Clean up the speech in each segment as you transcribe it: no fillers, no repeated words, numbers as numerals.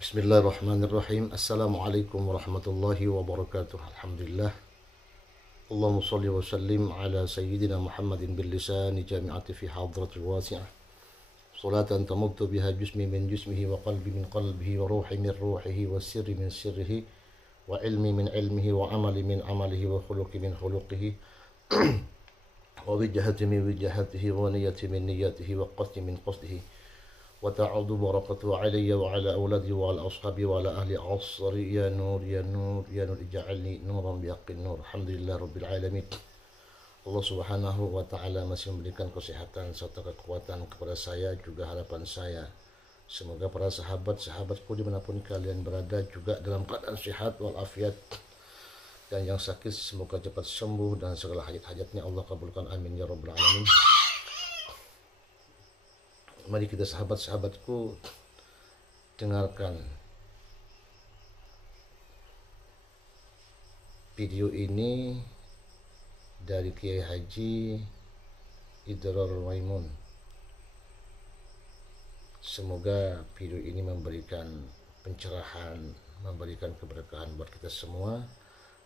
Bismillahirrahmanirrahim. Assalamualaikum warahmatullahi wabarakatuh. Alhamdulillah. Allahumma salli wa sallim ala sayyidina Muhammadin bil lisani jami'ati fi hadratil wasi'ah. Salatan tamuddu biha jismi min jismihi wa qalbi min qalbihi wa ruhi min ruhihi wa sirri min sirrihi wa ilmi min ilmihi wa amali min amalihi wa khuluqi min khuluqihi wa wijahati min wijahatihi wa niyati min niyatihi wa qasdi min qasdihi وتعود بركته علي وعلى أولادي وعلى أصحابي وعلى أهل عصري يا نور يا نور يا نور اجعلني نورا بحق النور. Alhamdulillah Rabbil Alamin. Allah Subhanahu wa Ta'ala masih memberikan kesehatan serta kekuatan kepada saya, juga harapan saya semoga para sahabat-sahabatku dimanapun kalian berada juga dalam keadaan sehat walafiat, dan yang sakit semoga cepat sembuh dan segala hajat-hajatnya Allah kabulkan, amin ya Rabbil Alamin. Mari kita sahabat-sahabatku dengarkan video ini dari Kiai Haji Idrar Maimun. Semoga video ini memberikan pencerahan, memberikan keberkahan buat kita semua,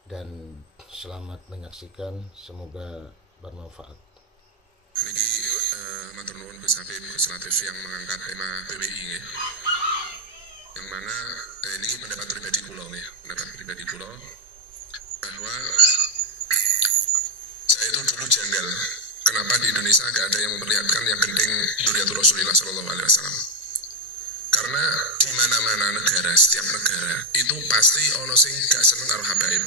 dan selamat menyaksikan, semoga bermanfaat. Niki matur nuwun Gus Habib Gus Latif yang mengangkat tema PWI nggih. Yang mana niki pendapat pribadi kula nggih, pendapat pribadi kula bahwa saya itu dulu janggal kenapa di Indonesia gak ada yang memperlihatkan yang genting Dzurriyyatul Rasulillah sallallahu alaihi wasallam. Karena di mana-mana negara, setiap negara itu pasti ono sing gak seneng karo habaib.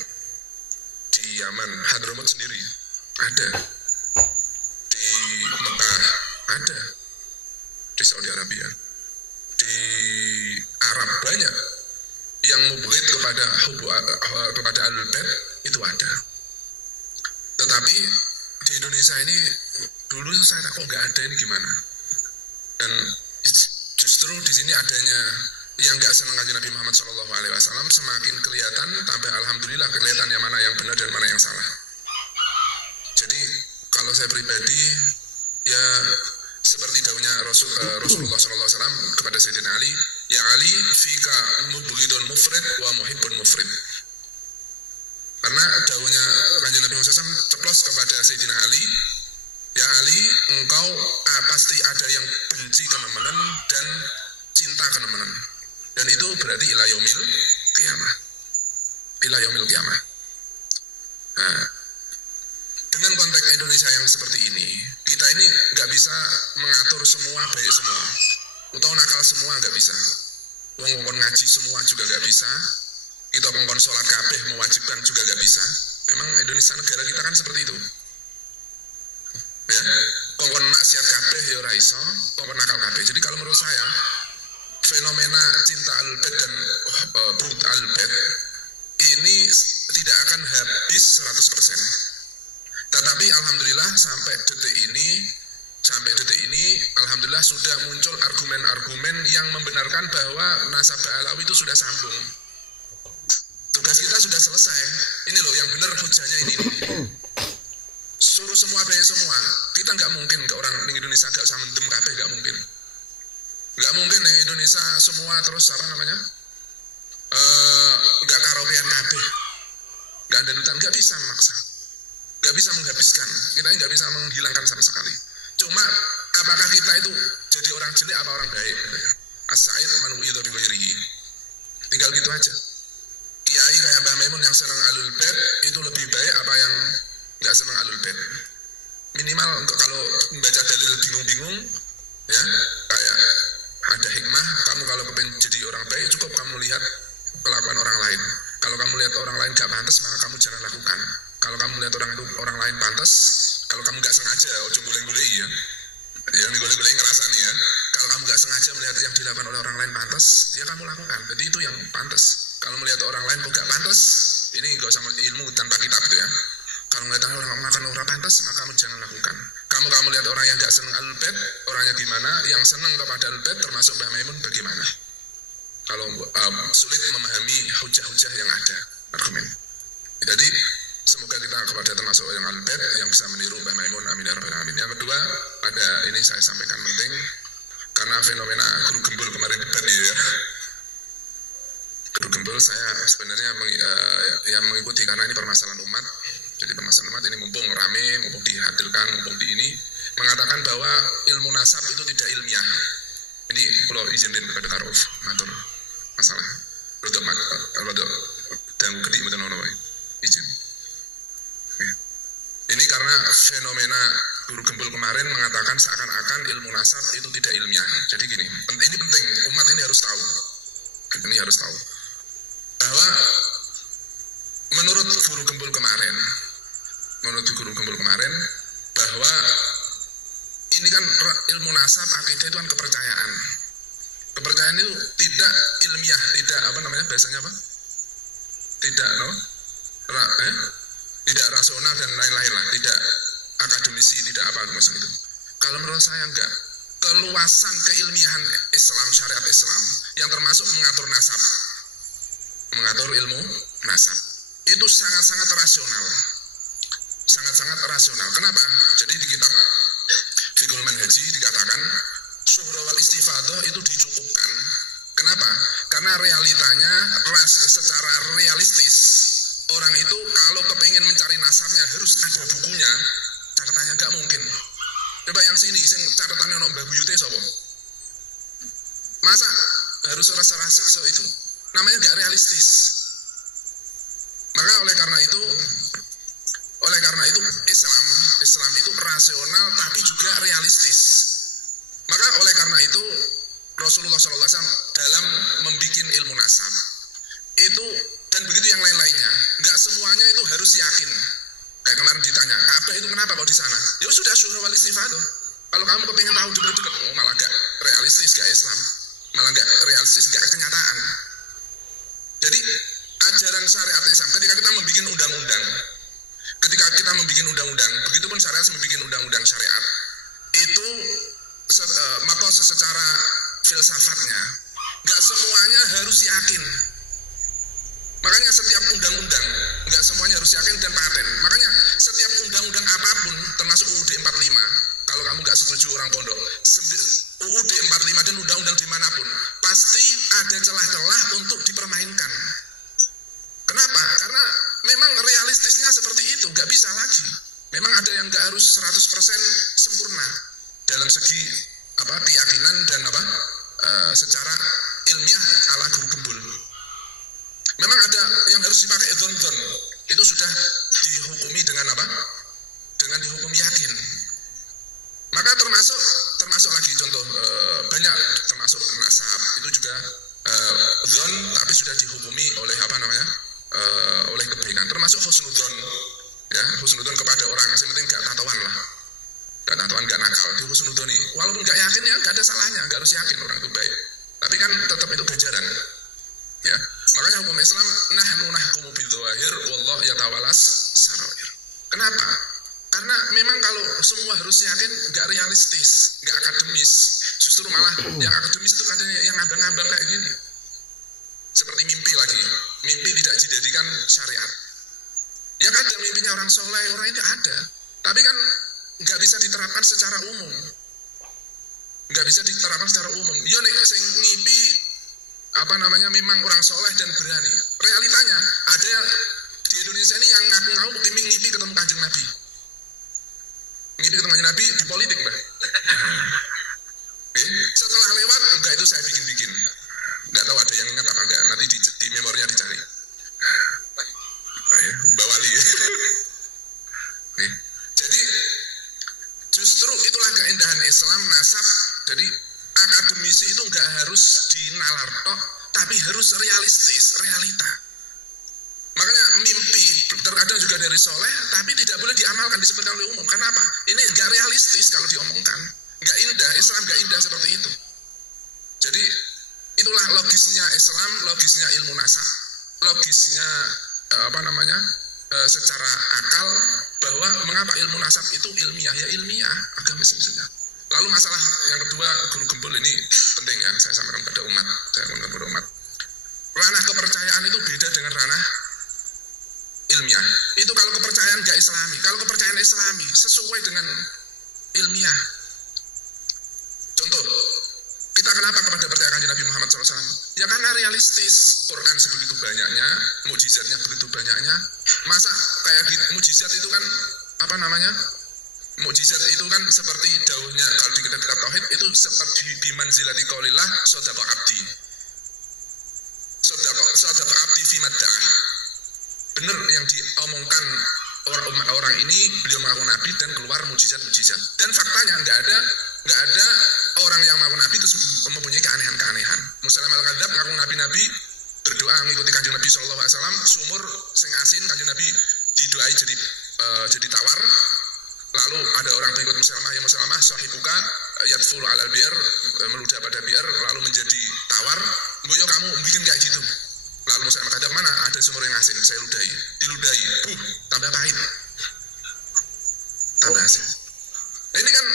Di Yaman, Hadramut sendiri ada. Di Mekah ada, di Saudi Arabia, di Arab banyak yang mubghid kepada Ahlul Bait itu ada. Tetapi di Indonesia ini dulu saya kok nggak ada, ini gimana? Dan justru di sini adanya yang nggak senang kanjeng Nabi Muhammad SAW semakin kelihatan, sampai alhamdulillah kelihatan yang mana yang benar dan mana yang salah. Jadi kalau saya pribadi, ya seperti daunnya Rasulullah SAW kepada Sayyidina Ali, ya Ali, fika mubghidun mufrid wa muhibbun mufrid. Karena daunnya kanjeng Nabi Muhammad SAW ceplos kepada Sayyidina Ali, ya Ali, engkau pasti ada yang benci kenemenan dan cinta kenemenan. Dan itu berarti ila yaumil qiyamah. Ila yaumil qiyamah. Nah, dengan konteks Indonesia yang seperti ini, kita ini nggak bisa mengatur semua baik semua, atau nakal semua nggak bisa. Wong ngaji semua juga nggak bisa. Kita kongkon sholat kabeh mewajibkan juga nggak bisa. Memang Indonesia negara kita kan seperti itu. Ya, kongkon maksiat kabeh ya ora iso, kongkon nakal kabeh. Jadi kalau menurut saya, fenomena cinta Ahlul-Bait dan bughd Ahlul-Bait ini tidak akan habis 100%. Tetapi alhamdulillah sampai detik ini alhamdulillah sudah muncul argumen-argumen yang membenarkan bahwa nasabah Alawi itu sudah sambung. Tugas kita sudah selesai. Ini loh yang benar hujahnya ini. Suruh semua bayar semua. Kita nggak mungkin ke orang di Indonesia gak usah mendem kabeh, nggak mungkin. Nggak mungkin di Indonesia semua terus apa namanya nggak karaokean kabeh, nggak ada dutan, nggak bisa memaksa. Gak bisa menghabiskan, kita nggak bisa menghilangkan sama sekali. Cuma apakah kita itu jadi orang jelek apa orang baik? As-sa'id man wa'idha bi ghairihi. Tinggal gitu aja. Kiai kayak Mbah Maimun yang senang Ahlul Bait itu lebih baik apa yang nggak senang Ahlul Bait? Minimal kalau membaca dalil bingung-bingung, ya kayak ada hikmah. Kamu kalau pengen jadi orang baik cukup kamu lihat kelakuan orang lain. Kalau kamu lihat orang lain gak pantas, maka kamu jangan lakukan. Kalau kamu lihat orang lain pantas, kalau kamu nggak sengaja, ojo golek-golek ya, yang digolek-golek ngerasani ya. Kalau kamu nggak sengaja melihat yang dilakukan oleh orang lain pantas, ya kamu lakukan. Jadi itu yang pantas. Kalau melihat orang lain kok nggak pantas, ini nggak usah ilmu tanpa kitab itu ya. Kalau melihat orang makan orang pantas, maka kamu jangan lakukan. Kamu lihat orang yang nggak senang Ahlul Bait, orangnya gimana? Yang senang kepada Ahlul Bait termasuk Mbah Maimun bagaimana? Kalau sulit memahami hujah-hujah yang ada, argumen. Jadi semoga kita kepada termasuk yang Ahlul Bait yang bisa meniru Mbah Maimun, amin ya rabbal alamin. Yang kedua, ada ini saya sampaikan penting karena fenomena guru gembul kemarin debat ya. saya sebenarnya yang mengikuti karena ini permasalahan umat. Jadi permasalahan umat ini mumpung rame, mumpung dihadirkan, mumpung di ini mengatakan bahwa ilmu nasab itu tidak ilmiah. Ini pulau izin kepada taruh matur masalah. Rodok dan kedik mboten ono izin. Ya. Ini karena fenomena guru gembul kemarin mengatakan seakan-akan ilmu nasab itu tidak ilmiah. Jadi gini, ini penting, umat ini harus tahu. Ini harus tahu bahwa menurut guru gembul kemarin bahwa ini kan ilmu nasab akidah itu kan kepercayaan. Kepercayaan itu tidak ilmiah, tidak apa namanya bahasanya apa? Tidak tidak rasional dan lain-lain lah, tidak akademisi, tidak apa macam itu. Kalau menurut saya enggak. Keluasan keilmiahan Islam, syariat Islam yang termasuk mengatur nasab, mengatur ilmu nasab itu sangat-sangat rasional. Sangat-sangat rasional. Kenapa? Jadi di kitab Fiqhul Manhaji dikatakan syuhra wal istifadah itu dicukupkan. Kenapa? Karena realitanya secara realistis orang itu kalau kepingin mencari nasabnya harus ada bukunya, catatannya nggak mungkin. Coba yang sini, catatannya ono Mbah Buyute sapa? Masa harus rasa-rasa itu? Namanya nggak realistis. Maka oleh karena itu Islam itu rasional tapi juga realistis. Maka oleh karena itu Rasulullah SAW dalam membikin ilmu nasab itu dan begitu yang lain-lainnya, nggak semuanya itu harus yakin. Kayak kemarin ditanya, Ka'bah itu kenapa kok di sana? Ya sudah syuhra wal istifadah. Kalau kamu kepingin tahu deket-deket, malah gak realistis, gak Islam, malah gak realistis, gak kenyataan. Jadi ajaran syariat Islam ketika kita membuat undang-undang, begitupun syariat membuat undang-undang syariat itu maka secara filsafatnya nggak semuanya harus yakin. Makanya setiap undang-undang nggak semuanya harus yakin dan paten. Makanya setiap undang-undang apapun termasuk UUD 45, kalau kamu nggak setuju orang pondok, UUD 45 dan undang-undang dimanapun pasti ada celah-celah untuk dipermainkan. Kenapa? Karena memang realistisnya seperti itu, nggak bisa lagi. Memang ada yang nggak harus 100% sempurna dalam segi keyakinan dan secara ilmiah ala guru gembul. Memang ada yang harus dipakai dzon-dzon. Itu sudah dihukumi dengan apa? Dengan dihukum yakin. Maka termasuk lagi contoh banyak termasuk nasab itu juga dzon tapi sudah dihukumi oleh oleh kebaikan. Termasuk husnudzon. Ya, husnudzon kepada orang yang penting enggak tatoan lah. Enggak tatoan, enggak nakal. Di husnudzoni. Walaupun enggak yakin ya enggak ada salahnya, enggak harus yakin orang itu baik. Tapi kan tetap itu ganjaran. Ya. Makanya hukum Islam nahnu nahkumu bidzawahir wallahu yatawalas sarair. Kenapa? Karena memang kalau semua harus yakin nggak realistis, nggak akademis. Justru malah yang akademis itu kadang yang ngambang-ngambang kayak gini. Seperti mimpi lagi. Mimpi tidak dijadikan syariat. Ya kadang mimpinya orang soleh, orang itu ada. Tapi kan nggak bisa diterapkan secara umum. Nggak bisa diterapkan secara umum. Yo nek sing ngipi memang orang soleh dan berani. Realitanya ada di Indonesia ini yang ngaku-ngaku ngipi ketemu Kanjeng Nabi. Ngipi ketemu Kanjeng Nabi di politik, Mbak. Setelah lewat, enggak itu saya bikin-bikin. Enggak tahu ada yang ingat apa enggak, nanti di memorinya dicari. Mbak Wali. Jadi justru itulah keindahan Islam, nasab. Jadi akademisi itu enggak harus dinalar tok, tapi harus realistis, realita. Makanya mimpi terkadang juga dari soleh, tapi tidak boleh diamalkan, disebutkan oleh umum. Kenapa? Ini enggak realistis kalau diomongkan, enggak indah. Islam enggak indah seperti itu. Jadi itulah logisnya Islam, logisnya ilmu nasab, logisnya secara akal bahwa mengapa ilmu nasab itu ilmiah, ya ilmiah, agamis misalnya. Lalu masalah yang kedua, guru gembul ini penting ya, saya sampaikan kepada umat, ranah kepercayaan itu beda dengan ranah ilmiah. Itu kalau kepercayaan gak islami, kalau kepercayaan islami sesuai dengan ilmiah. Contoh, kita kenapa kepada percaya kanjeng Nabi Muhammad SAW? Ya karena realistis, Quran sebegitu banyaknya, mukjizatnya begitu banyaknya. Masa kayak gitu, mukjizat itu kan apa namanya? Mukjizat itu kan seperti dauhnya kalau di kitab tauhid itu seperti bimanzilati qaulillah sadaqa abdi. Sadaqa abdi fi madda'ah. Benar yang diomongkan orang ini, beliau mengaku nabi dan keluar mukjizat-mukjizat. Dan faktanya nggak ada orang yang mengaku nabi itu mempunyai keanehan-keanehan. Musailamah al-Kadzdzab mengaku nabi berdoa mengikuti kanjeng Nabi SAW, sumur sing asin kanjeng Nabi didoai jadi tawar. Lalu ada orang pengikut Musailamah, ya Musailamah sahibuka yadful alal bi'r, meludah pada bi'r lalu menjadi tawar. Mbok yo kamu bikin kayak gitu. Lalu Musailamah kata mana ada sumur yang asin, saya ludahi, diludahi, tambah pahit, tambah asin. Nah, ini kan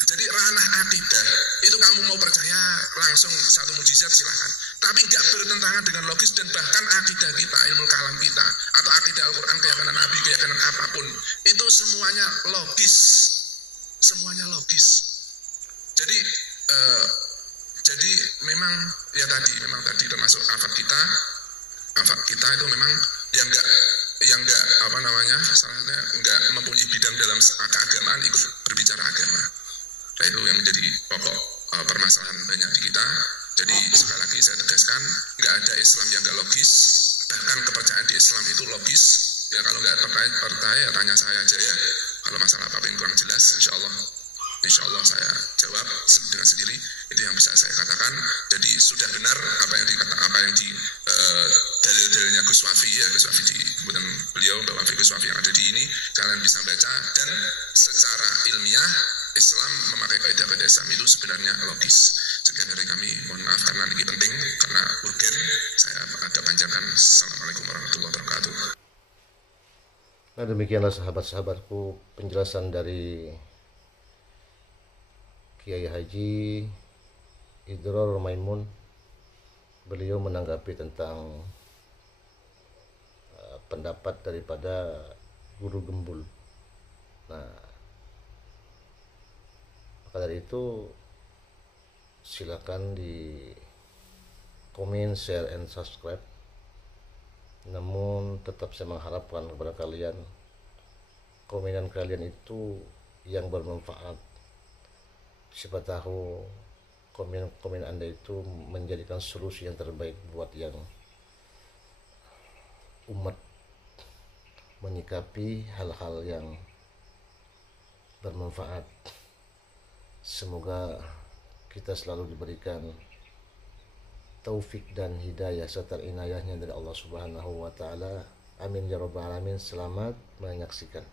jadi ranah akidah. Itu kamu mau percaya langsung satu mujizat silahkan. Tapi nggak bertentangan dengan logis dan bahkan akidah kita, ilmu kalam kita, atau akidah Al-Quran, keyakinan Nabi, keyakinan apapun, itu semuanya logis, semuanya logis. Jadi memang tadi termasuk afat kita itu memang yang enggak apa namanya salahnya enggak mempunyai bidang dalam keagamaan ikut berbicara agama. Nah, itu yang menjadi pokok permasalahan banyak di kita. Jadi sekali lagi saya tegaskan, enggak ada Islam yang enggak logis, bahkan kepercayaan di Islam itu logis. Ya kalau enggak percaya tanya saya aja ya. Kalau masalah apa yang kurang jelas, insya Allah saya jawab dengan sendiri. Itu yang bisa saya katakan. Jadi sudah benar apa yang di dalil-dalilnya Gus Wafi di kemudian beliau Mbak Wafi Gus Wafi yang ada di ini, kalian bisa baca. Dan secara ilmiah Islam memakai kaidah-kaidah Islam itu sebenarnya logis. Sekian dari kami, mohon maaf karena ini penting, karena urgen. Saya agak panjangkan. Assalamualaikum warahmatullahi wabarakatuh. Nah, demikianlah sahabat-sahabatku penjelasan dari Kiai Haji Idror Maimun. Beliau menanggapi tentang pendapat daripada Guru Gembul. Nah, maka dari itu silakan di komen, share, and subscribe. Namun tetap saya mengharapkan kepada kalian, komenan kalian itu yang bermanfaat. Siapa tahu komen Anda itu menjadikan solusi yang terbaik buat yang umat menyikapi hal-hal yang bermanfaat. Semoga kita selalu diberikan taufik dan hidayah serta inayahnya dari Allah Subhanahu wa taala. Amin ya rabbal alamin. Selamat menyaksikan.